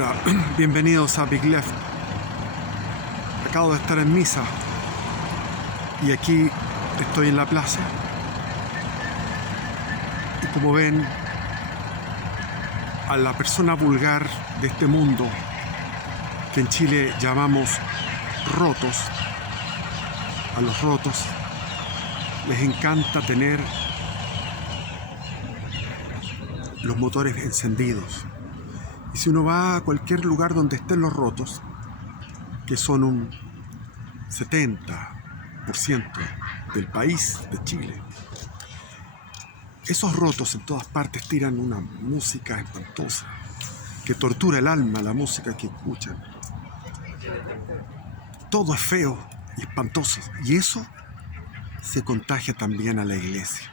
Hola, bienvenidos a Big Left. Acabo de estar en misa y aquí estoy en la plaza. Y como ven, a la persona vulgar de este mundo, que en Chile llamamos rotos, a los rotos les encanta tener los motores encendidos. Y si uno va a cualquier lugar donde estén los rotos, que son un 70% del país de Chile, esos rotos en todas partes tiran una música espantosa que tortura el alma, la música que escuchan. Todo es feo y espantoso, y eso se contagia también a la iglesia.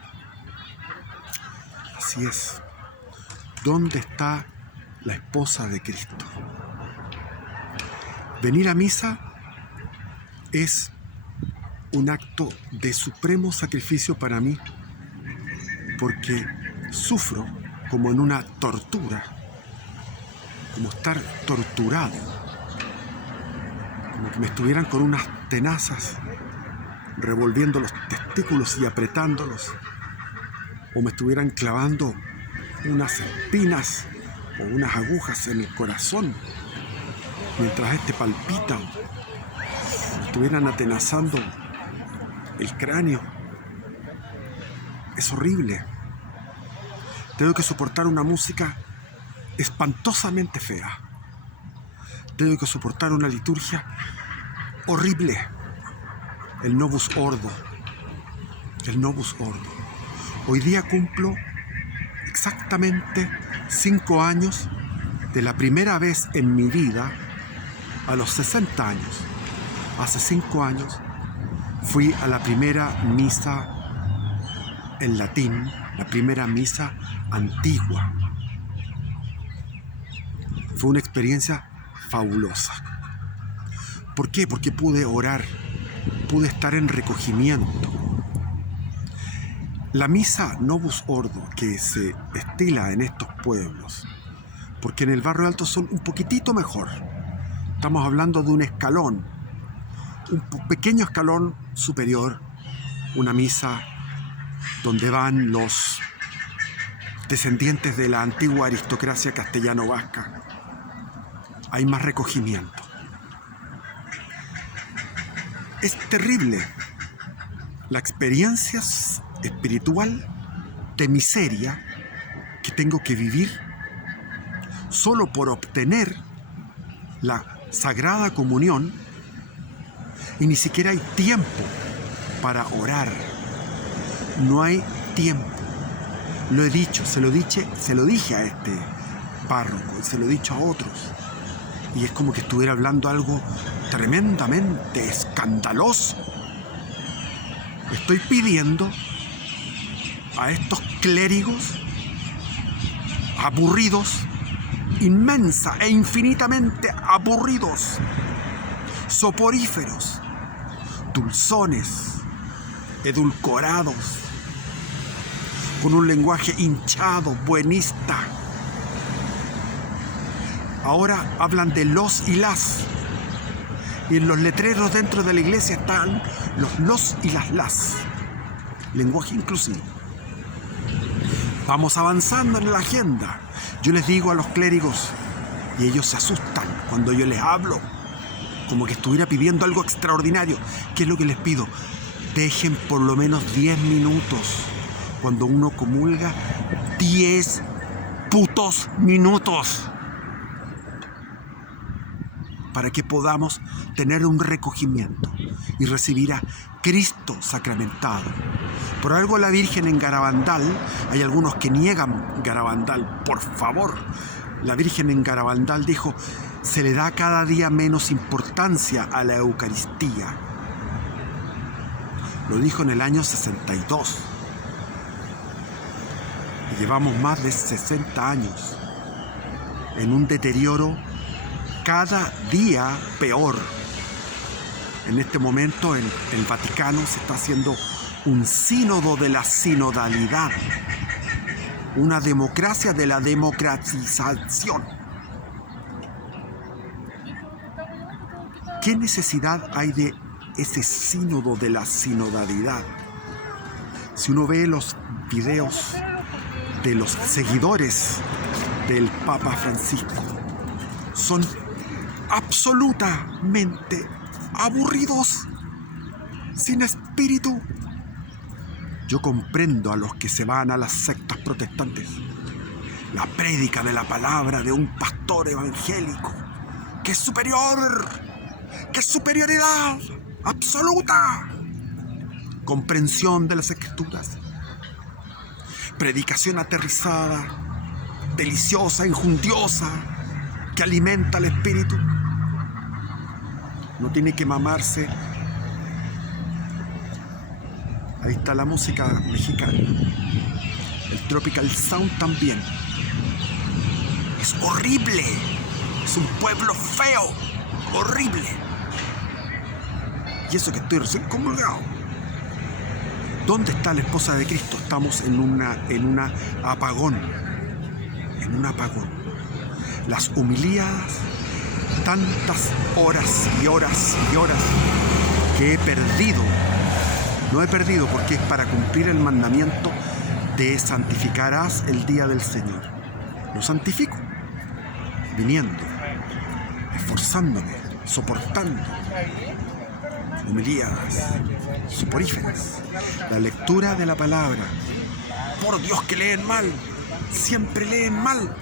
Así es. ¿Dónde está la esposa de Cristo? Venir a misa es un acto de supremo sacrificio para mí, porque sufro como en una tortura, como estar torturado, como que me estuvieran con unas tenazas revolviendo los testículos y apretándolos, o me estuvieran clavando unas espinas o unas agujas en el corazón mientras este palpita, me estuvieran atenazando el cráneo. Es horrible. Tengo que soportar una música espantosamente fea. Tengo que soportar una liturgia horrible. El Novus Ordo. El Novus Ordo. Hoy día cumplo exactamente 5 años de la primera vez en mi vida, a los 60 años. Hace 5 años fui a la primera misa en latín, la primera misa antigua. Fue una experiencia fabulosa. ¿Por qué? Porque pude orar, pude estar en recogimiento. La misa Novus Ordo que se estila en estos pueblos, porque en el Barrio Alto son un poquitito mejor. Estamos hablando de un escalón, un pequeño escalón superior, una misa donde van los descendientes de la antigua aristocracia castellano-vasca. Hay más recogimiento. Es terrible la experiencia espiritual de miseria que tengo que vivir solo por obtener la Sagrada Comunión, y ni siquiera hay tiempo para orar. No hay tiempo. Lo he dicho, se lo dije a este párroco, y se lo he dicho a otros. Y es como que estuviera hablando algo tremendamente escandaloso. Estoy pidiendo a estos clérigos aburridos, inmensa e infinitamente aburridos, soporíferos, dulzones, edulcorados, con un lenguaje hinchado, buenista. Ahora hablan de los y las, y en los letreros dentro de la iglesia están los y las. Lenguaje inclusivo. Vamos avanzando en la agenda. Yo les digo a los clérigos, y ellos se asustan cuando yo les hablo, como que estuviera pidiendo algo extraordinario. ¿Qué es lo que les pido? Dejen por lo menos 10 minutos. Cuando uno comulga, 10 putos minutos, para que podamos tener un recogimiento y recibir a Cristo sacramentado. Por algo la Virgen en Garabandal, hay algunos que niegan Garabandal, por favor. La Virgen en Garabandal dijo: se le da cada día menos importancia a la Eucaristía. Lo dijo en el año 62. Y llevamos más de 60 años en un deterioro cada día peor. En este momento en el Vaticano se está haciendo un sínodo de la sinodalidad, una democracia de la democratización. ¿Qué necesidad hay de ese sínodo de la sinodalidad? Si uno ve los videos de los seguidores del Papa Francisco, son absolutamente aburridos, sin espíritu. Yo comprendo a los que se van a las sectas protestantes. La prédica de la palabra de un pastor evangélico, que es superior, que es superioridad absoluta. Comprensión de las escrituras. Predicación aterrizada, deliciosa, injundiosa, que alimenta al espíritu. No tiene que mamarse. Ahí está la música mexicana. El Tropical Sound también. Es horrible. Es un pueblo feo. Horrible. Y eso que estoy recién comulgado. ¿Dónde está la esposa de Cristo? Estamos en un apagón. En un apagón. Las humiliadas, tantas horas y horas y horas que he perdido. No he perdido porque es para cumplir el mandamiento de santificarás el día del Señor. Lo santifico, viniendo, esforzándome, soportando, humiliadas, soporíferas. La lectura de la palabra. Por Dios que leen mal, siempre leen mal.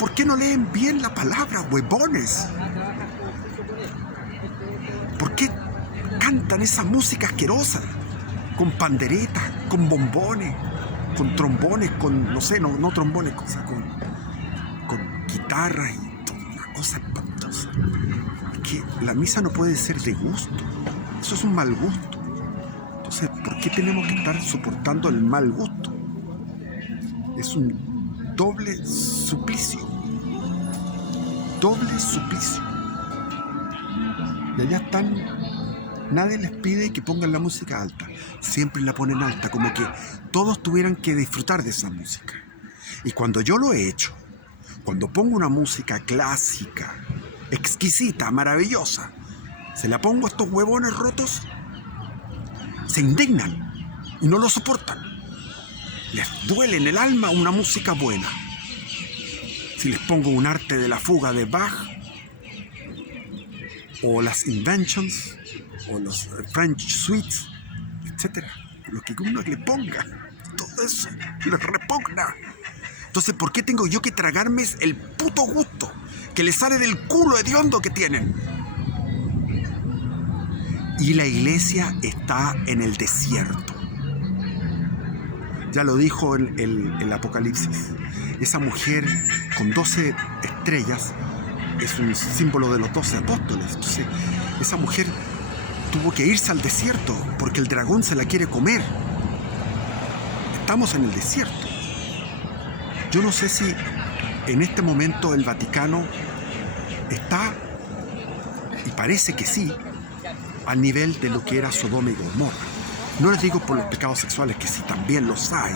¿Por qué no leen bien la palabra, huevones? ¿Por qué cantan esa música asquerosa? Con panderetas, con bombones, con trombones, con, no sé, no trombones, con guitarras y toda una cosa espantosa. Es que la misa no puede ser de gusto. Eso es un mal gusto. Entonces, ¿por qué tenemos que estar soportando el mal gusto? Es un doble suplicio. Doble suplicio. Y allá están. Nadie les pide que pongan la música alta. Siempre la ponen alta, como que todos tuvieran que disfrutar de esa música. Y cuando yo lo he hecho, cuando pongo una música clásica, exquisita, maravillosa, se la pongo a estos huevones rotos, se indignan y no lo soportan. Les duele en el alma una música buena. Si les pongo un arte de la fuga de Bach, o las Inventions, o los French Suites, etc. Lo que uno le ponga, todo eso les repugna. Entonces, ¿por qué tengo yo que tragarme el puto gusto que les sale del culo hediondo que tienen? Y la iglesia está en el desierto. Ya lo dijo el Apocalipsis. Esa mujer con 12 estrellas es un símbolo de los 12 apóstoles. Entonces, esa mujer tuvo que irse al desierto porque el dragón se la quiere comer. Estamos en el desierto. Yo no sé si en este momento el Vaticano está, y parece que sí, al nivel de lo que era Sodoma y Gomorra. No les digo por los pecados sexuales, que sí también los hay,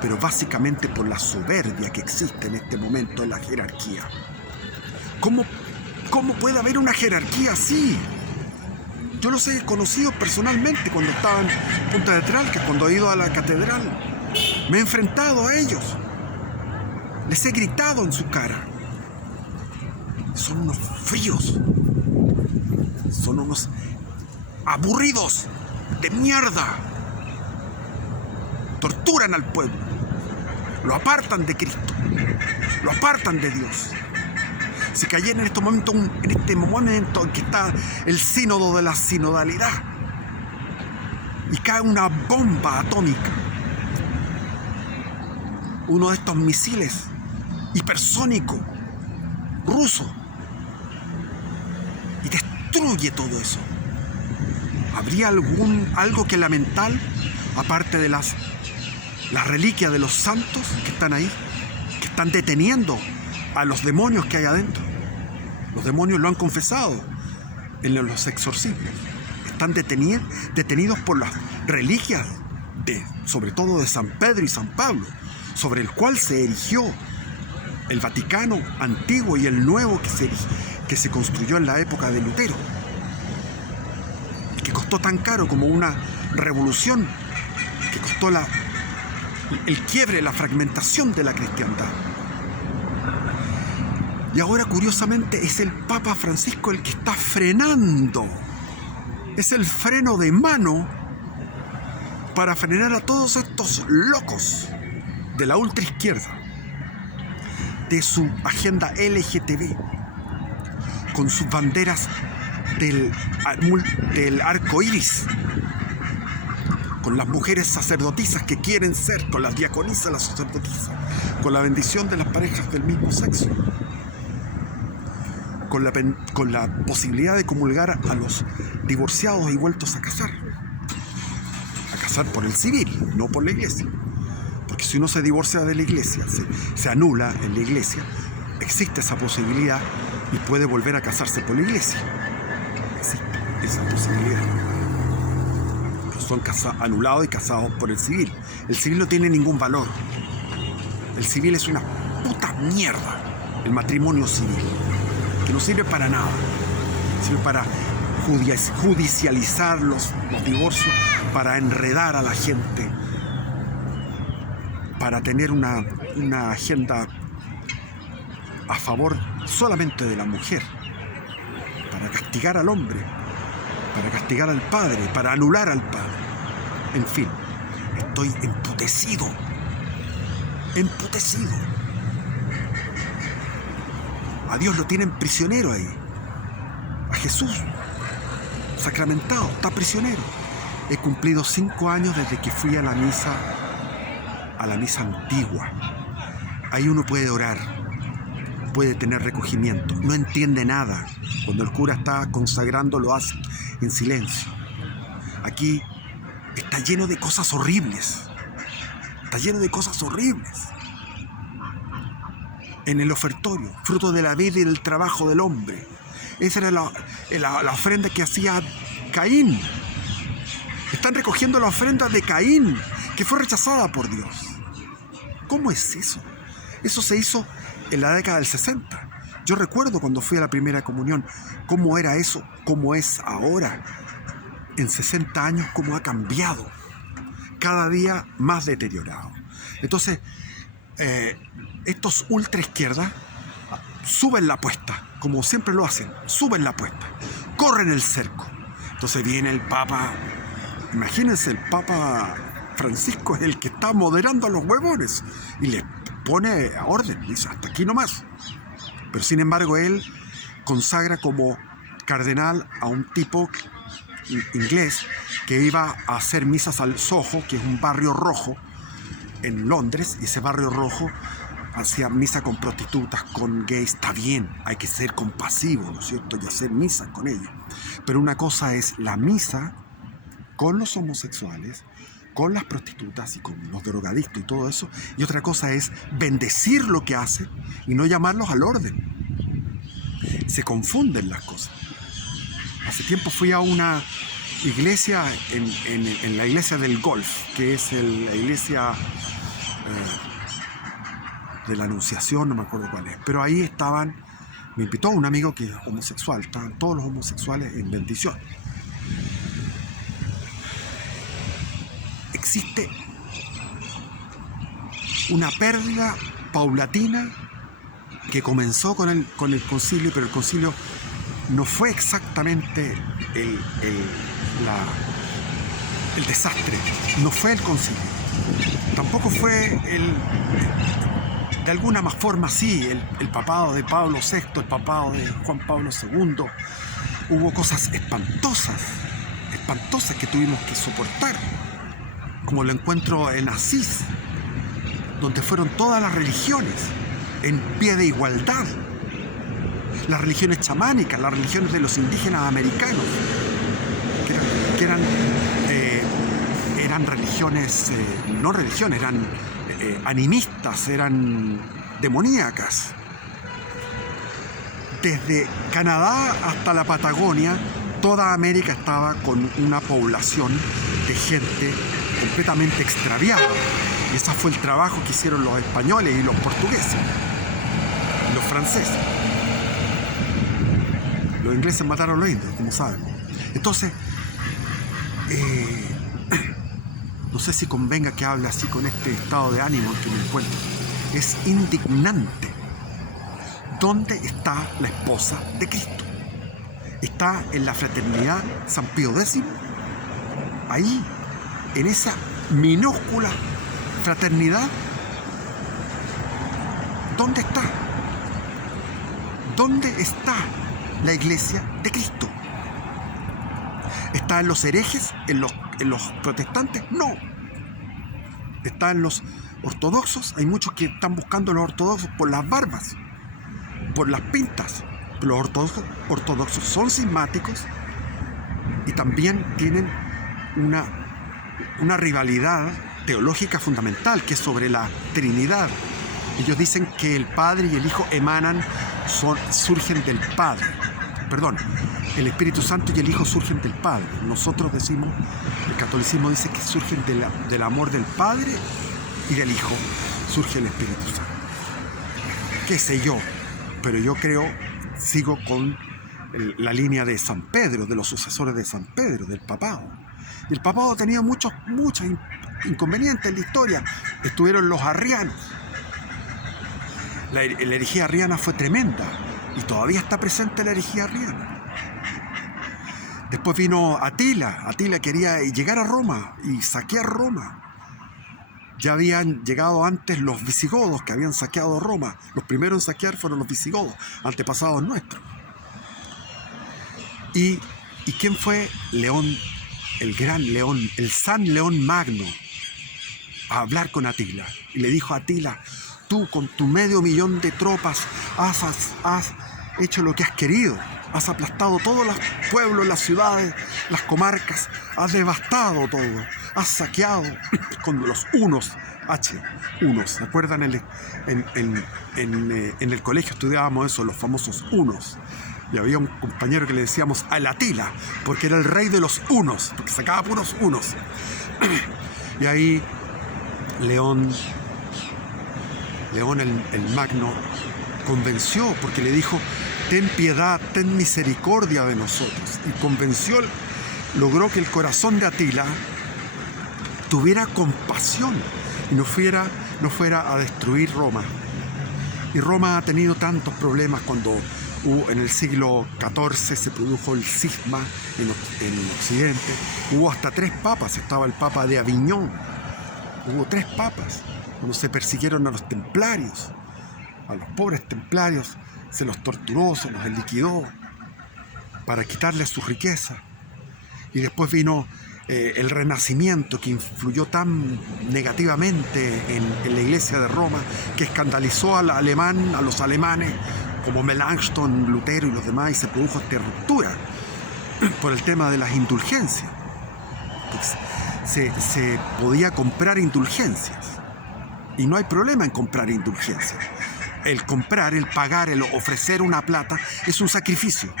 pero básicamente por la soberbia que existe en este momento en la jerarquía. ¿Cómo puede haber una jerarquía así? Yo los he conocido personalmente cuando estaba en Punta de Tralca, cuando he ido a la catedral. Me he enfrentado a ellos. Les he gritado en su cara. Son unos fríos. Son unos aburridos de mierda. Torturan al pueblo. Lo apartan de Cristo. Lo apartan de Dios. Si cayera en este momento en que está el sínodo de la sinodalidad y cae una bomba atómica, uno de estos misiles hipersónicos ruso, y destruye todo eso, ¿habría algo que lamentar aparte de las reliquias de los santos que están ahí, que están deteniendo a los demonios que hay adentro? Los demonios lo han confesado en los exorcismos. Están detenidos por las reliquias sobre todo de San Pedro y San Pablo, sobre el cual se erigió el Vaticano antiguo y el nuevo que se construyó en la época de Lutero y que costó tan caro como una revolución, que costó el quiebre, la fragmentación de la cristiandad. Y ahora, curiosamente, es el Papa Francisco el que está frenando. Es el freno de mano para frenar a todos estos locos de la ultraizquierda, de su agenda LGTB, con sus banderas del arco iris, con las mujeres sacerdotisas que quieren ser, con las diaconisas, las sacerdotisas, con la bendición de las parejas del mismo sexo, con la posibilidad de comulgar a los divorciados y vueltos a casar por el civil, no por la iglesia. Porque si uno se divorcia de la iglesia, se anula en la iglesia, existe esa posibilidad y puede volver a casarse por la iglesia. Existe esa posibilidad. Pero son anulados y casados por el civil. El civil no tiene ningún valor. El civil es una puta mierda. El matrimonio civil, que no sirve para nada. Sirve para judicializar los divorcios, para enredar a la gente, para tener una agenda a favor solamente de la mujer, para castigar al hombre, para castigar al padre, para anular al padre. En fin, estoy emputecido. A Dios lo tienen prisionero ahí. A Jesús, sacramentado, está prisionero. He cumplido 5 años desde que fui a la misa antigua. Ahí uno puede orar, puede tener recogimiento, no entiende nada. Cuando el cura está consagrando lo hace en silencio. Aquí está lleno de cosas horribles. En el ofertorio, fruto de la vida y del trabajo del hombre. Esa era la ofrenda que hacía Caín. Están recogiendo la ofrenda de Caín, que fue rechazada por Dios. ¿Cómo es eso? Eso se hizo en la década del 60. Yo recuerdo cuando fui a la primera comunión, cómo era eso, cómo es ahora. En 60 años, cómo ha cambiado. Cada día más deteriorado. Entonces, estos ultraizquierdas suben la apuesta, como siempre lo hacen, suben la apuesta, corren el cerco. Entonces viene el Papa, imagínense, el Papa Francisco es el que está moderando a los huevones y les pone a orden, dice hasta aquí nomás. Pero sin embargo él consagra como cardenal a un tipo inglés que iba a hacer misas al Soho, que es un barrio rojo en Londres, y ese barrio rojo hacía misa con prostitutas, con gays. Está bien, hay que ser compasivo, ¿no es cierto?, y hacer misa con ellos. Pero una cosa es la misa con los homosexuales, con las prostitutas y con los drogadictos y todo eso, y otra cosa es bendecir lo que hacen y no llamarlos al orden. Se confunden las cosas. Hace tiempo fui a una iglesia en la iglesia del Golf, que es la iglesia de la Anunciación, no me acuerdo cuál es, pero ahí me invitó un amigo que es homosexual, estaban todos los homosexuales en bendición. Existe una pérdida paulatina que comenzó con el concilio, pero el concilio no fue exactamente el desastre, no fue el concilio, tampoco fue de alguna más forma sí, el papado de Pablo VI, el papado de Juan Pablo II. Hubo cosas espantosas que tuvimos que soportar, como lo encuentro en Asís, donde fueron todas las religiones en pie de igualdad. Las religiones chamánicas, las religiones de los indígenas americanos, que eran religiones, no religiones, eran animistas, eran demoníacas. Desde Canadá hasta la Patagonia, toda América estaba con una población de gente completamente extraviada. Y ese fue el trabajo que hicieron los españoles y los portugueses, los franceses. Los ingleses mataron a los indios, como saben. Entonces, no sé si convenga que hable así con este estado de ánimo en que me encuentro. Es indignante. ¿Dónde está la esposa de Cristo? ¿Está en la fraternidad San Pío X? Ahí, en esa minúscula fraternidad. ¿Dónde está? ¿Dónde está la iglesia de Cristo? ¿Está en los herejes? ¿En los protestantes? No. ¿Está en los ortodoxos? Hay muchos que están buscando a los ortodoxos por las barbas, por las pintas. Pero los ortodoxos son cismáticos y también tienen una rivalidad teológica fundamental, que es sobre la Trinidad. Ellos dicen que el Padre y el Hijo surgen del Padre. Perdón, el Espíritu Santo y el Hijo surgen del Padre. Nosotros decimos, el catolicismo dice que surgen del amor del Padre y del Hijo, surge el Espíritu Santo. ¿Qué sé yo? Pero yo sigo con la línea de San Pedro, de los sucesores de San Pedro, del papado. Y el papado tenía muchos inconvenientes en la historia. Estuvieron los arrianos. La herejía arriana fue tremenda y todavía está presente la herejía arriana. Después vino Atila. Atila quería llegar a Roma y saquear Roma. Ya habían llegado antes los visigodos que habían saqueado Roma. Los primeros en saquear fueron los visigodos, antepasados nuestros. ¿Y quién fue León, el gran León, el San León Magno, a hablar con Atila? Y le dijo a Atila: tú con tu 500.000 de tropas has hecho lo que has querido. Has aplastado todos los pueblos, las ciudades, las comarcas. Has devastado todo. Has saqueado con los hunos. Hunos. ¿Se acuerdan? En el colegio estudiábamos eso, los famosos hunos. Y había un compañero que le decíamos al Atila, porque era el rey de los hunos, porque sacaba puros hunos. Y ahí León el Magno convenció, porque le dijo: ten piedad, ten misericordia de nosotros. Y convenció, logró que el corazón de Atila tuviera compasión y no fuera a destruir Roma. Y Roma ha tenido tantos problemas. Cuando en el siglo XIV se produjo el cisma en Occidente, hubo hasta 3 papas. Estaba el Papa de Aviñón. Hubo 3 papas. Cuando se persiguieron a los templarios, a los pobres templarios, se los torturó, se los liquidó para quitarles su riqueza. Y después vino el Renacimiento, que influyó tan negativamente en la iglesia de Roma, que escandalizó a los alemanes como Melanchthon, Lutero y los demás, y se produjo esta ruptura por el tema de las indulgencias. Pues se podía comprar indulgencias, y no hay problema en comprar indulgencias. El comprar, el pagar, el ofrecer una plata es un sacrificio.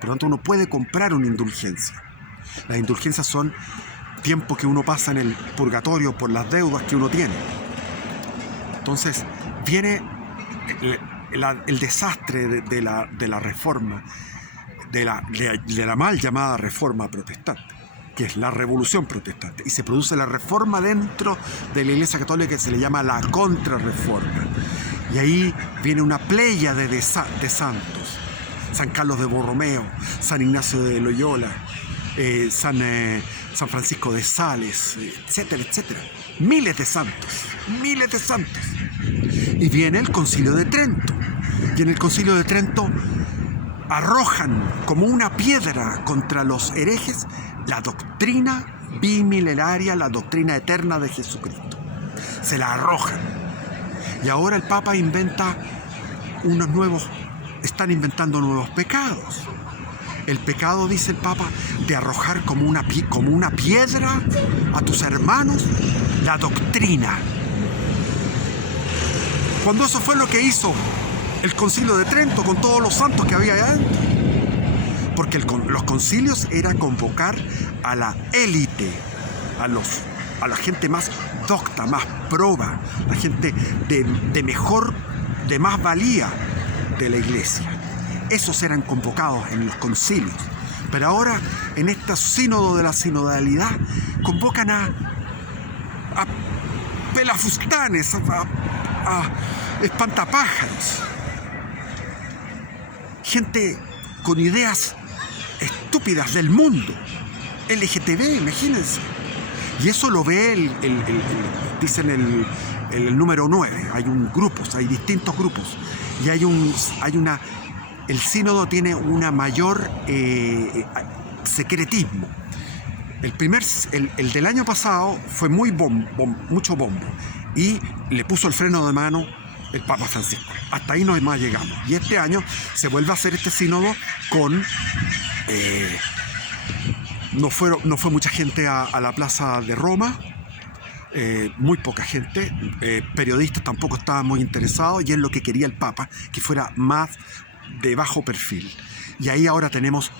Por lo tanto, uno puede comprar una indulgencia. Las indulgencias son tiempo que uno pasa en el purgatorio por las deudas que uno tiene. Entonces, viene el desastre de la reforma, de la mal llamada reforma protestante, que es la revolución protestante. Y se produce la reforma dentro de la Iglesia Católica, que se le llama la contrarreforma. Y ahí viene una pléyade de santos: San Carlos de Borromeo, San Ignacio de Loyola, San Francisco de Sales, etcétera, etcétera. Miles de santos. Y viene el Concilio de Trento. Y en el Concilio de Trento arrojan como una piedra contra los herejes la doctrina bimilenaria, la doctrina eterna de Jesucristo. Se la arrojan. Y ahora el Papa están inventando nuevos pecados. El pecado, dice el Papa, de arrojar como una piedra a tus hermanos la doctrina. Cuando eso fue lo que hizo el Concilio de Trento con todos los santos que había allá adentro. Porque los concilios era convocar a la élite, a la gente más docta, más proba, la gente de más valía de la iglesia. esos eran convocados en los concilios. Pero ahora, en este sínodo de la sinodalidad, convocan a pelafustanes, a espantapájaros, gente con ideas estúpidas del mundo, LGTB, imagínense. Y eso lo ve dicen el número 9. Hay hay distintos grupos. Y el sínodo tiene una mayor secretismo. El del año pasado fue mucho bombo. Y le puso el freno de mano el Papa Francisco. Hasta ahí no más llegamos. Y este año se vuelve a hacer este sínodo con... no fue mucha gente a la plaza de Roma, muy poca gente, periodistas tampoco estaban muy interesados, y es lo que quería el Papa, que fuera más de bajo perfil. Y ahí ahora tenemos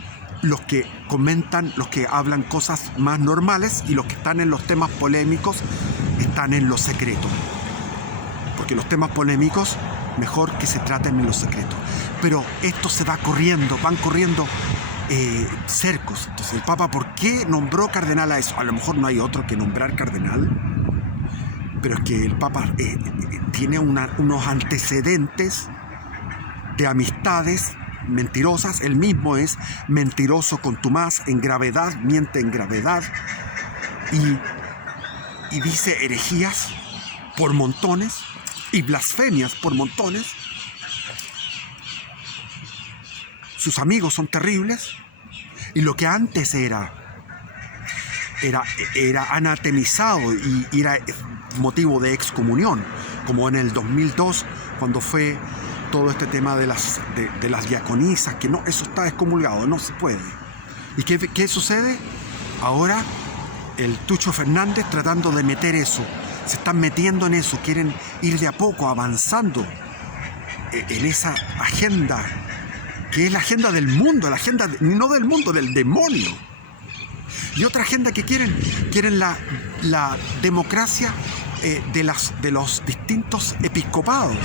los que comentan, los que hablan cosas más normales, y los que están en los temas polémicos están en lo secreto. Porque los temas polémicos, mejor que se traten en lo secreto. Pero esto se va corriendo, van corriendo cercos. Entonces el Papa, ¿por qué nombró cardenal a eso? A lo mejor no hay otro que nombrar cardenal, pero es que el Papa tiene unos antecedentes de amistades mentirosas. Él mismo es mentiroso, contumaz, en gravedad, miente en gravedad, y dice herejías por montones y blasfemias por montones. Sus amigos son terribles, y lo que antes era anatemizado y era motivo de excomunión, como en el 2002, cuando fue todo este tema de las diaconisas, que no, eso está excomulgado, no se puede. ¿Y qué sucede? Ahora el Tucho Fernández tratando de meter eso, se están metiendo en eso, quieren ir de a poco avanzando en esa agenda, que es la agenda del mundo, la agenda no del mundo, del demonio. Y otra agenda que quieren la democracia de los distintos episcopados.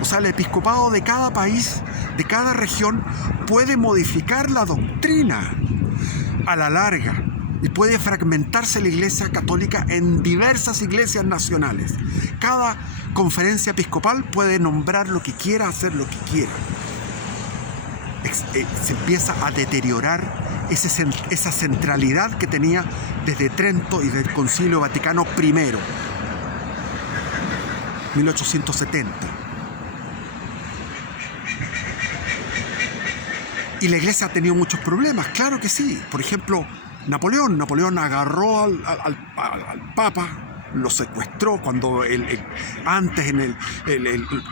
O sea, el episcopado de cada país, de cada región, puede modificar la doctrina a la larga, y puede fragmentarse la Iglesia Católica en diversas iglesias nacionales. Cada conferencia episcopal puede nombrar lo que quiera, hacer lo que quiera. Se empieza a deteriorar esa centralidad que tenía desde Trento y del Concilio Vaticano I, 1870. Y la Iglesia ha tenido muchos problemas, claro que sí. Por ejemplo, Napoleón agarró al Papa, lo secuestró cuando antes en el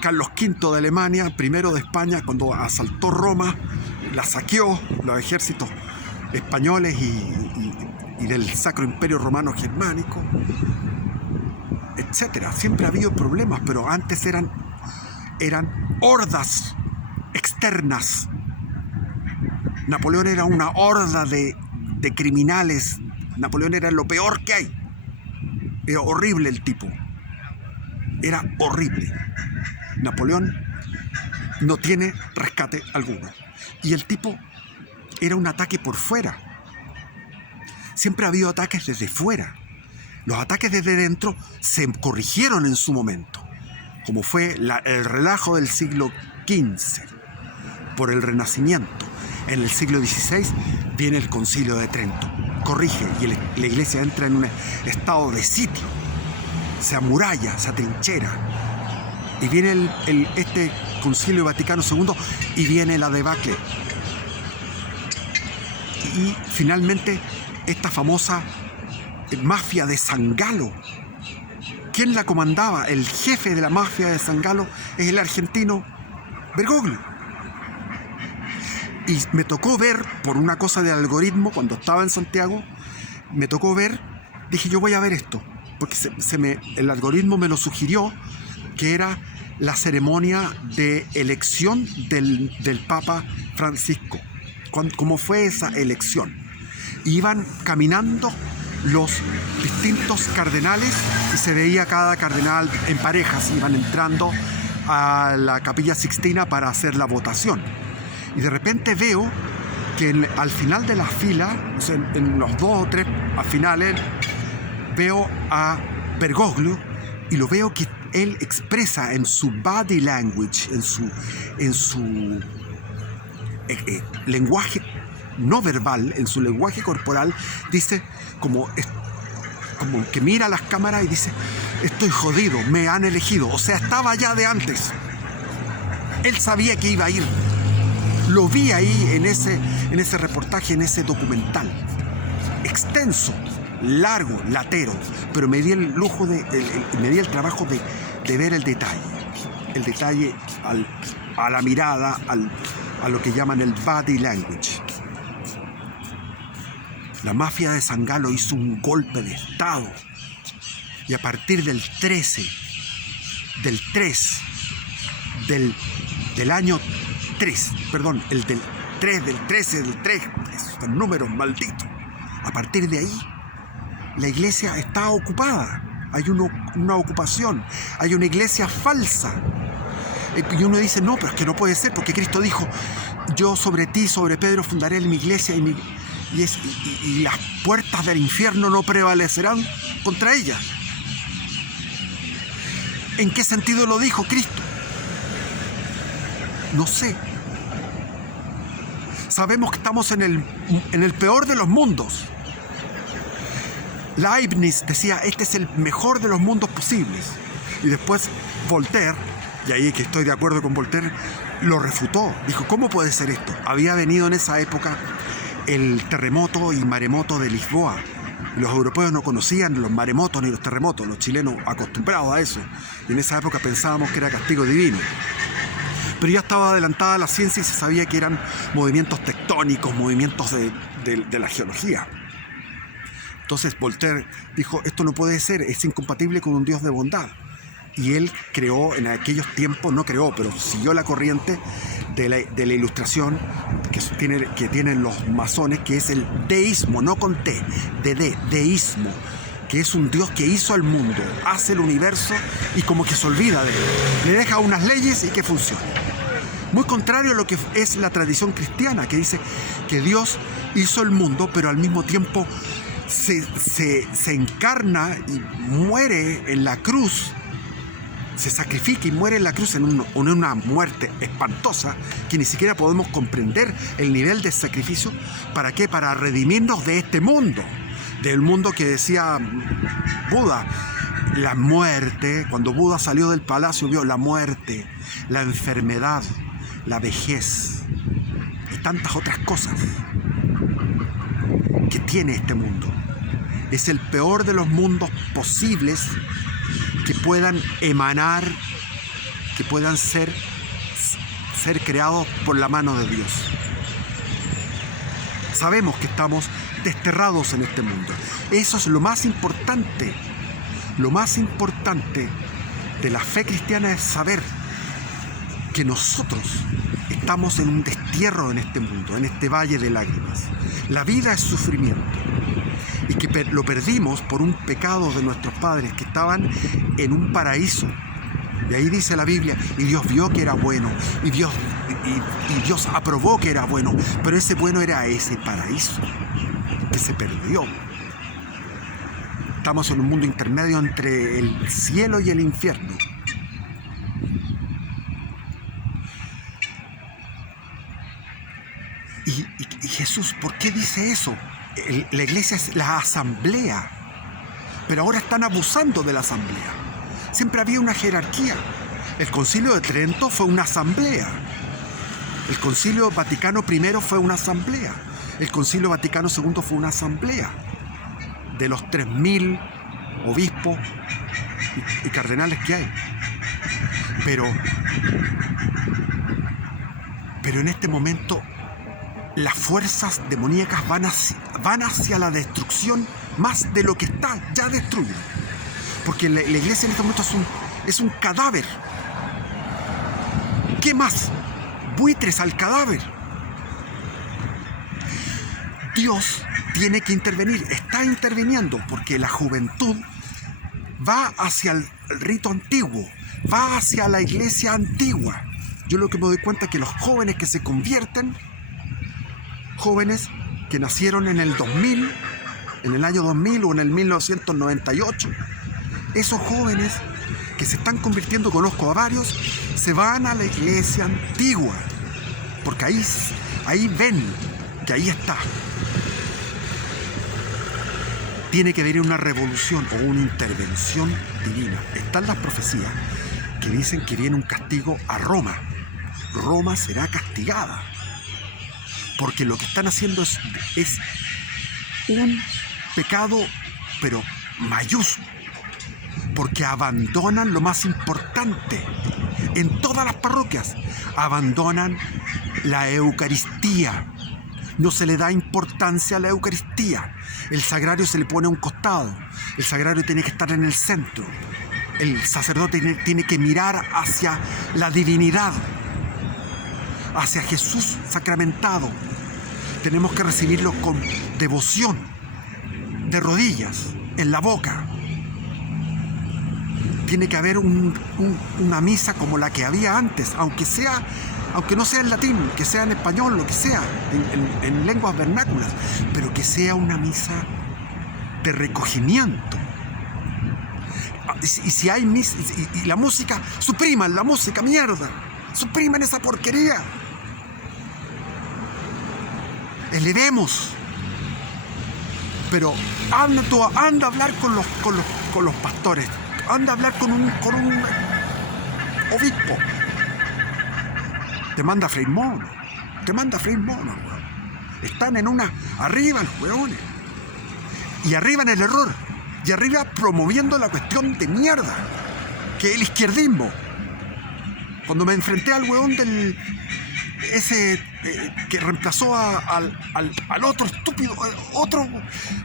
Carlos V de Alemania, primero de España, cuando asaltó Roma, la saqueó, los ejércitos españoles y del Sacro Imperio Romano Germánico, etcétera. Siempre ha habido problemas, pero antes eran hordas externas. Napoleón era una horda de criminales. Napoleón era lo peor que hay. Era horrible el tipo. Era horrible. Napoleón no tiene rescate alguno. Y el tipo era un ataque por fuera. Siempre ha habido ataques desde fuera. Los ataques desde dentro se corrigieron en su momento, como fue el relajo del siglo XV por el Renacimiento. En el siglo XVI viene el Concilio de Trento, corrige, y la Iglesia entra en un estado de sitio, se amuralla, se atrinchera, y viene este Concilio Vaticano II y viene la debacle, y finalmente esta famosa mafia de San Galo. ¿Quién la comandaba? El jefe de la mafia de San Galo es el argentino Bergoglio. Y me tocó ver, por una cosa de algoritmo, cuando estaba en Santiago, me tocó ver, dije, yo voy a ver esto, porque el algoritmo me lo sugirió, que era la ceremonia de elección del Papa Francisco. ¿Cómo fue esa elección? Iban caminando los distintos cardenales y se veía cada cardenal en parejas, iban entrando a la Capilla Sixtina para hacer la votación. Y de repente veo que al final de la fila, o sea, en los 2 o 3 finales, veo a Bergoglio y lo veo que él expresa en su body language, en su lenguaje no verbal, en su lenguaje corporal, dice como que mira a las cámaras y dice: estoy jodido, me han elegido. O sea, estaba ya de antes. Él sabía que iba a ir. Lo vi ahí en ese reportaje, en ese documental. Extenso, largo, latero, pero me di el lujo me di el trabajo de ver el detalle a la mirada, a lo que llaman el body language. La mafia de San Galo hizo un golpe de Estado y a partir del 13, estos números malditos, a partir de ahí la iglesia está ocupada. Hay una ocupación, hay una iglesia falsa. Y uno dice: no, pero es que no puede ser, porque Cristo dijo: yo sobre ti, sobre Pedro, fundaré mi iglesia y las puertas del infierno no prevalecerán contra ella. ¿En qué sentido lo dijo Cristo? No sé. Sabemos que estamos en el peor de los mundos. Leibniz decía: este es el mejor de los mundos posibles. Y después Voltaire, y ahí que estoy de acuerdo con Voltaire, lo refutó. Dijo: ¿cómo puede ser esto? Había venido en esa época el terremoto y maremoto de Lisboa. Los europeos no conocían los maremotos ni los terremotos, los chilenos acostumbrados a eso. Y en esa época pensábamos que era castigo divino. Pero ya estaba adelantada la ciencia y se sabía que eran movimientos tectónicos, movimientos de la geología. Entonces Voltaire dijo: esto no puede ser, es incompatible con un Dios de bondad. Y él creó, en aquellos tiempos, no creó, pero siguió la corriente de la ilustración que tienen los masones, que es el deísmo, no con T, deísmo, que es un Dios que hizo al mundo, hace el universo y como que se olvida de él. Le deja unas leyes y que funcione. Muy contrario a lo que es la tradición cristiana, que dice que Dios hizo el mundo, pero al mismo tiempo se encarna y muere en la cruz, se sacrifica y muere en la cruz en una muerte espantosa que ni siquiera podemos comprender el nivel de sacrificio. ¿Para qué? Para redimirnos de este mundo, del mundo que decía Buda. La muerte, cuando Buda salió del palacio, vio la muerte, la enfermedad, la vejez y tantas otras cosas que tiene este mundo. Es el peor de los mundos posibles que puedan emanar, que puedan ser creados por la mano de Dios. Sabemos que estamos desterrados en este mundo. Eso es lo más importante. Lo más importante de la fe cristiana es saber que nosotros estamos en un destierro en este mundo, en este valle de lágrimas. La vida es sufrimiento. Y que lo perdimos por un pecado de nuestros padres que estaban en un paraíso. Y ahí dice la Biblia: y Dios vio que era bueno, y Dios aprobó que era bueno, pero ese bueno era ese paraíso que se perdió. Estamos en un mundo intermedio entre el cielo y el infierno. Y Jesús, ¿por qué dice eso? La iglesia es la asamblea, pero ahora están abusando de la asamblea. Siempre había una jerarquía. El Concilio de Trento fue una asamblea. El Concilio Vaticano I fue una asamblea. El Concilio Vaticano II fue una asamblea de los 3.000 obispos y cardenales que hay. Pero en este momento las fuerzas demoníacas van hacia la destrucción más de lo que está ya destruido. Porque la iglesia en este momento es un cadáver. ¿Qué más? Buitres al cadáver. Dios tiene que intervenir, está interviniendo, porque la juventud va hacia el rito antiguo, va hacia la iglesia antigua. Yo lo que me doy cuenta es que los jóvenes que se convierten, jóvenes que nacieron en el 2000, en el año 2000 o en el 1998, esos jóvenes que se están convirtiendo, conozco a varios, se van a la iglesia antigua, porque ahí ven que ahí está. Tiene que haber una revolución o una intervención divina. Están las profecías que dicen que viene un castigo a Roma. Roma será castigada, porque lo que están haciendo es un pecado, pero mayúsculo, porque abandonan lo más importante en todas las parroquias. Abandonan la Eucaristía. No se le da importancia a la Eucaristía. El sagrario se le pone a un costado. El sagrario tiene que estar en el centro. El sacerdote tiene que mirar hacia la divinidad, hacia Jesús sacramentado. Tenemos que recibirlo con devoción, de rodillas, en la boca. Tiene que haber una misa como la que había antes, aunque no sea en latín, que sea en español, lo que sea, en lenguas vernáculas, pero que sea una misa de recogimiento. Y si hay misa, y la música, supriman la música, mierda, supriman esa porquería. Elevemos. Pero anda a hablar con los pastores, anda a hablar con un obispo. Te manda Frei Mono, weón. Están arriba los weones. Y arriba en el error. Y arriba promoviendo la cuestión de mierda, que es el izquierdismo. Cuando me enfrenté al weón ese que reemplazó al otro estúpido,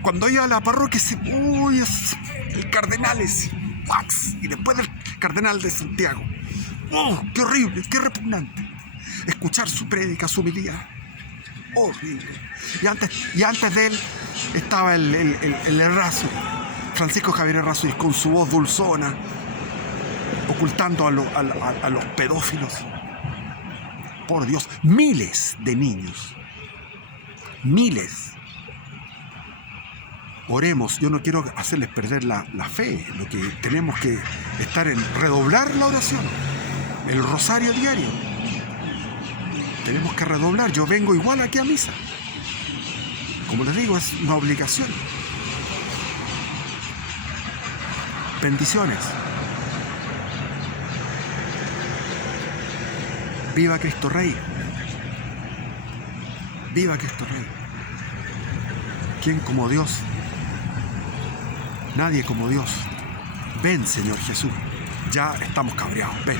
cuando iba a la parroquia, el cardenal ese, y después del cardenal de Santiago. ¡Qué horrible, qué repugnante! Escuchar su prédica, su homilía. Horrible. Y antes de él estaba el Errazo, Francisco Javier Errazo, y con su voz dulzona, ocultando a los pedófilos. Por Dios, miles de niños. Miles. Oremos. Yo no quiero hacerles perder la fe. Lo que tenemos que estar en redoblar la oración. El rosario diario. Tenemos que redoblar. Yo vengo igual aquí a misa. Como les digo, es una obligación. Bendiciones. Viva Cristo Rey. Viva Cristo Rey. ¿Quién como Dios? Nadie como Dios. Ven, Señor Jesús. Ya estamos cabreados. Ven.